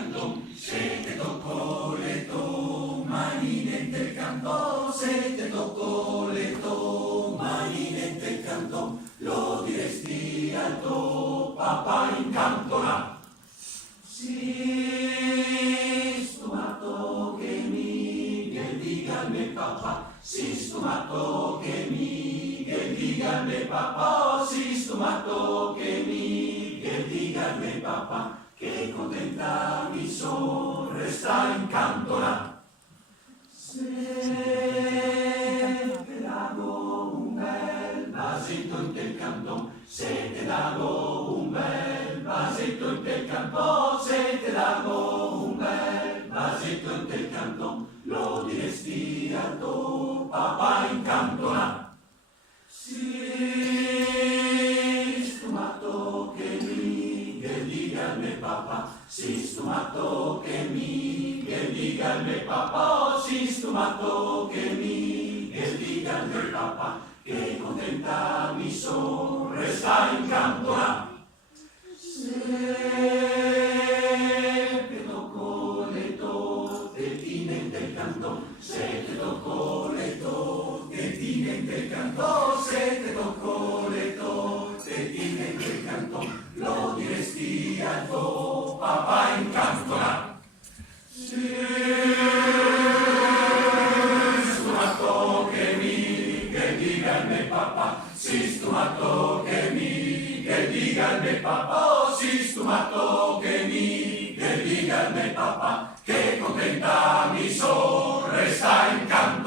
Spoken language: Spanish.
cantón, se te tocó leto, maninente el cantón, se te tocó leto, maninente el cantón, lo diresti alto, papà incantona. Sistomato che Miguel diga al me papà, sistomato che Miguel diga al me papà, sistomato che Miguel diga al me papà, che contenta mi son resta in cantona. Se te dago un bel vasito in quel cantón, se te dago un bel vasito in quel cantón, se te dago un bel vasito in quel cantón, lo diresti alto, papà incantona. Sistomato che Miguel diga al me papà, sistomato che Miguel diga al me papà, sistomato che Miguel diga al me papà, che contenta mi son resta in cantona. Se te tocó leto, te tienen del cantón, se te tocó leto, te tienen del cantón, se te tocó leto, te tienen del cantón, lo diresti alto, papà incantona. Sistomato che Miguel diga al me papà, sistomato che Miguel diga al me papà, sistomato che Miguel diga al me papà, che contenta mi son resta in cantona.